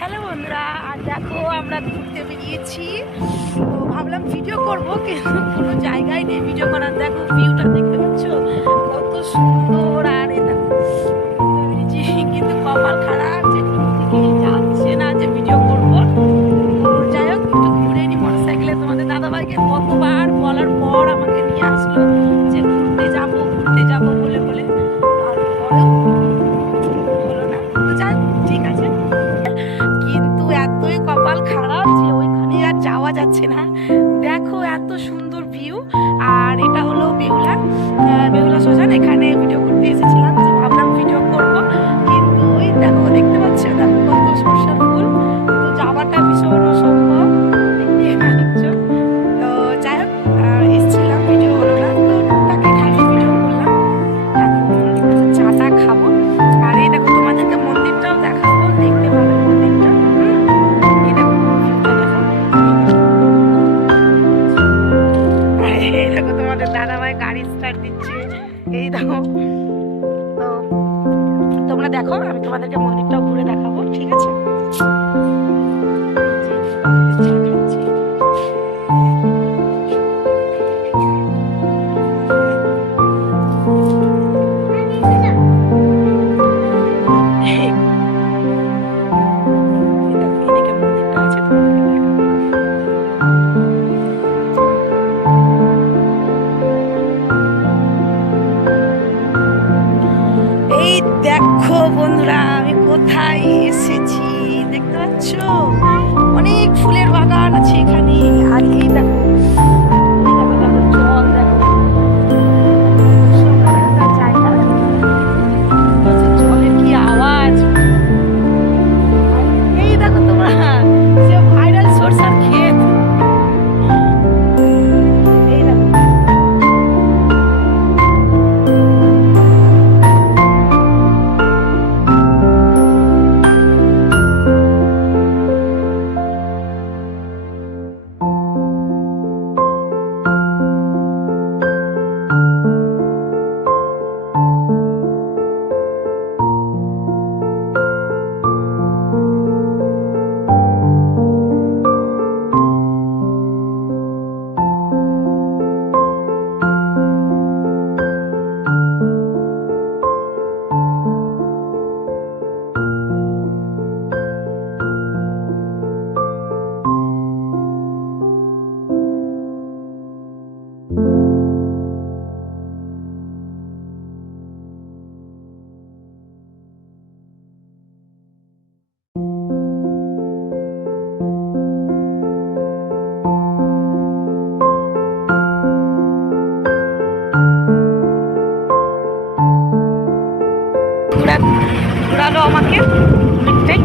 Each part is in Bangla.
হ্যালো বন্ধুরা, আর দেখো আমরা ঘুরতে বেরিয়েছি। তো ভাবলাম ভিডিও করবো, কিন্তু কোনো জায়গায় নেই ভিডিও করার। দেখো ভিউটা দেখতে পাচ্ছ কত সুন্দর। আর এটা বেরিয়েছি, কিন্তু কপাল খারাপ যে কোনোদিকেই যাচ্ছে না যে ভিডিও করবো। তো যাই হোক, একটু ঘুরে নি মোটরসাইকেলে। তোমাদের দাদাভাইকে কতবার বলার পর আমাকে নিয়ে আসলো যে ঘুরতে যাবো বলে বলে, তারপরেও হলো না। তো যাই হোক, ঠিক আছে। কিন্তু এতই কপাল খারাপ যে ওইখানে আর যাওয়া যাচ্ছে না। দেখো এত সুন্দর ভিউ। আর এটা হলো বেহুলা শ্মশান। এখানে ভিডিও করতে এসেছিলাম, যে ভাবলাম ভিডিও করব, কিন্তু ওই দেখো দেখতে পাচ্ছ, দেখো কত সরষার ফুল। তো যাওয়াটা ভীষণ অসম্ভব, দেখতে পাচ্ছ। তো যাই হোক, এসেছিলাম, ভিডিও হলো না। তো টুকটাক এখানে ভিডিও করলাম। এখন চাটা খাবো। আর এই দেখো তোমাদেরকে মন্দিরটাও দেখাবো, দেখতে পাবে মন্দিরটা। এই দেখো ভিউটা দেখো। এই দেখো তোমাদের দাদাভাই গাড়ি স্টার্ট দিচ্ছে। এই দেখো। তো তোমরা দেখো, আমি তোমাদেরকে মন্দিরটাও ঘুরে দেখাবো, ঠিক আছে? চা খাচ্ছি। এদিকে মন্দিরটা আছে, তোমাদেরকে দেখাবো। এই দেখো বন্ধুরা, আমি কোথায় এসেছি দেখতে পাচ্ছ? অনেক ফুলের বাগান আছে এখানে। আর এই দেখো, জল দেখো, সুন্দর একটা জায়গা। জলের কি আওয়াজ! আর এই দেখো তোমরা, সে ভাইরাল সরষার ক্ষেত। এই দেখো, ঘোরালো আমাকে অনেকটাই।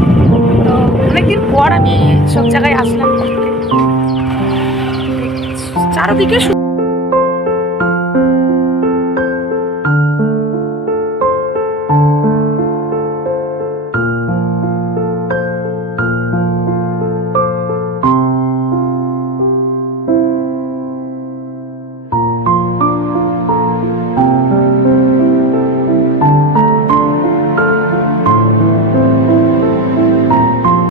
তো অনেকদিন পর আমি সব জায়গায় আসলাম ঘুরতে। চারদিকে